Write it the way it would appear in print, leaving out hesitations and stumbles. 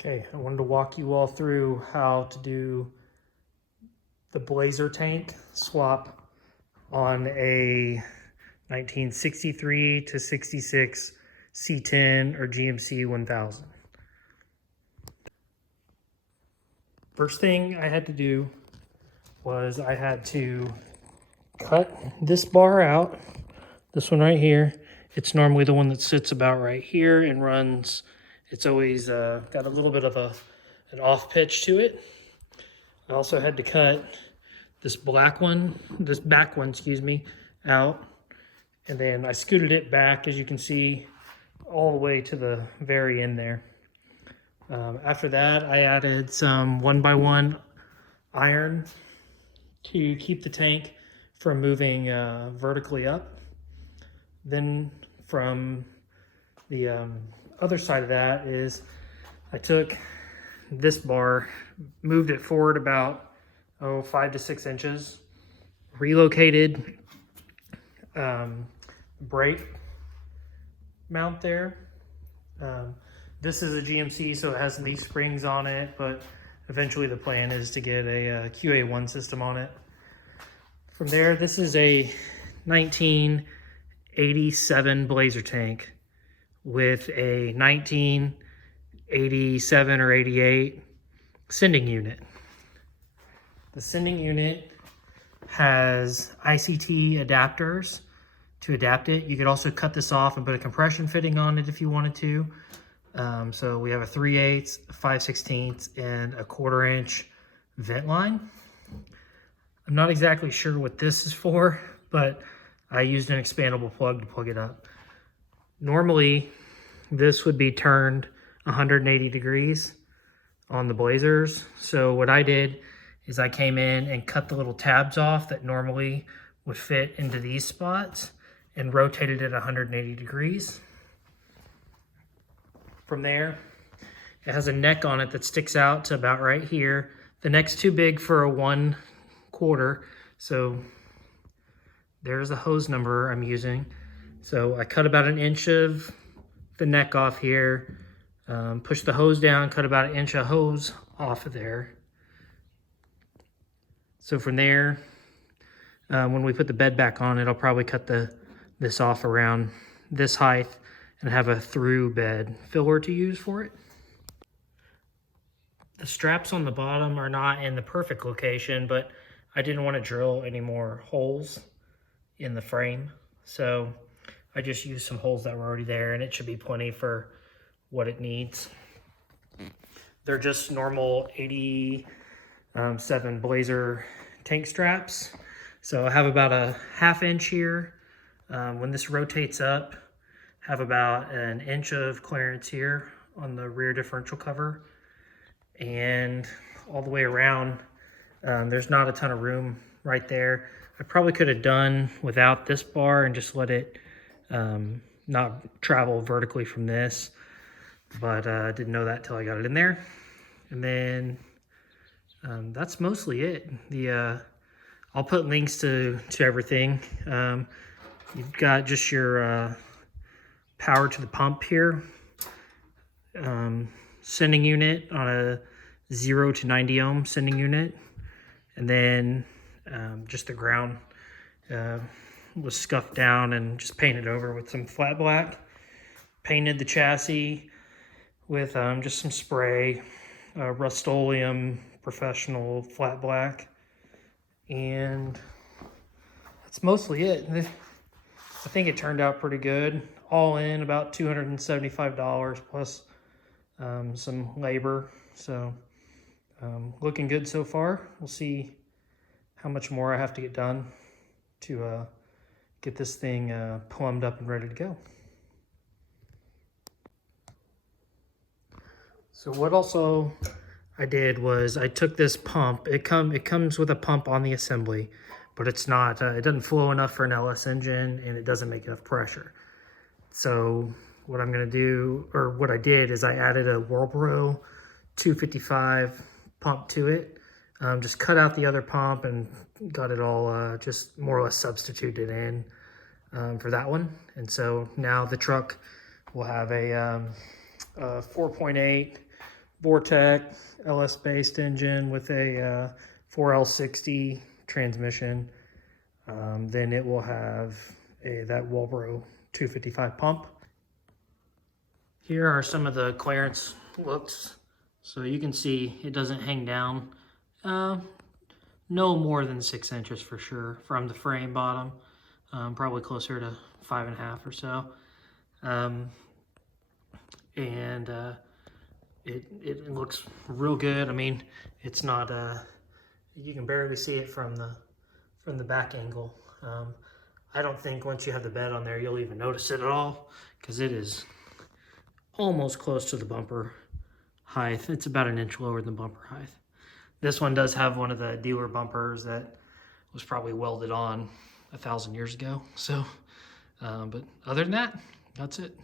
Okay, I wanted to walk you all through how to do the blazer tank swap on a 1963 to 66 C10 or GMC 1000. First thing I had to do was I had to cut this bar out, this one right here. It's normally the one that sits about right here and runs. It's always got a little bit of an off pitch to it. I also had to cut this back one, excuse me, out. And then I scooted it back, as you can see, all the way to the very end there. After that, I added some 1x1 iron to keep the tank from moving vertically up. Then from the other side of that is I took this bar, moved it forward about 5 to 6 inches, relocated brake mount there. This is a GMC, so it has leaf springs on it, but eventually the plan is to get a QA1 system on it. From there, this is a 1987 blazer tank with a 1987 or 88 sending unit. The sending unit has ICT adapters to adapt it. You could also cut this off and put a compression fitting on it if you wanted to. So we have a 3/8, 5/16, and a 1/4 inch vent line. I'm not exactly sure what this is for, but I used an expandable plug to plug it up. Normally, this would be turned 180 degrees on the blazers. So what I did is I came in and cut the little tabs off that normally would fit into these spots and rotated it 180 degrees. From there, it has a neck on it that sticks out to about right here. The neck's too big for a 1/4, so there's the hose number I'm using. So I cut about 1 inch of the neck off here, push the hose down, cut about 1 inch of hose off of there. So from there, when we put the bed back on it, I'll probably cut this off around this height and have a through bed filler to use for it. The straps on the bottom are not in the perfect location, but I didn't want to drill any more holes in the frame. So I just used some holes that were already there, and it should be plenty for what it needs. They're just normal 87 blazer tank straps. So I have about a 1/2 inch here. When this rotates up, have about 1 inch of clearance here on the rear differential cover. And all the way around, there's not a ton of room right there. I probably could have done without this bar and just let it not travel vertically from this, but I didn't know that till I got it in there. And then that's mostly it. I'll put links to everything. You've got just your power to the pump here, sending unit on a 0 to 90 ohm sending unit, and then just the ground was scuffed down and just painted over with some flat black. Painted the chassis with just some spray, Rust-Oleum Professional flat black, and that's mostly it. I think it turned out pretty good. All in about $275 plus some labor. So looking good so far. We'll see how much more I have to get done to get this thing plumbed up and ready to go. So what also I did was I took this pump. It comes with a pump on the assembly, but it's not. It doesn't flow enough for an LS engine, and it doesn't make enough pressure. So what I'm gonna do, or what I did, is I added a Whirlboro 255 pump to it. Just cut out the other pump and got it all just more or less substituted in for that one. And so now the truck will have a 4.8 Vortec LS-based engine with a 4L60 transmission. Then it will have that Walbro 255 pump. Here are some of the clearance looks. So you can see it doesn't hang down. No more than 6 inches for sure from the frame bottom. Probably closer to 5.5 or so. It looks real good. I mean, it's not, you can barely see it from the back angle. I don't think once you have the bed on there, you'll even notice it at all, because it is almost close to the bumper height. It's about 1 inch lower than bumper height. This one does have one of the dealer bumpers that was probably welded on 1,000 years ago. So, but other than that, that's it.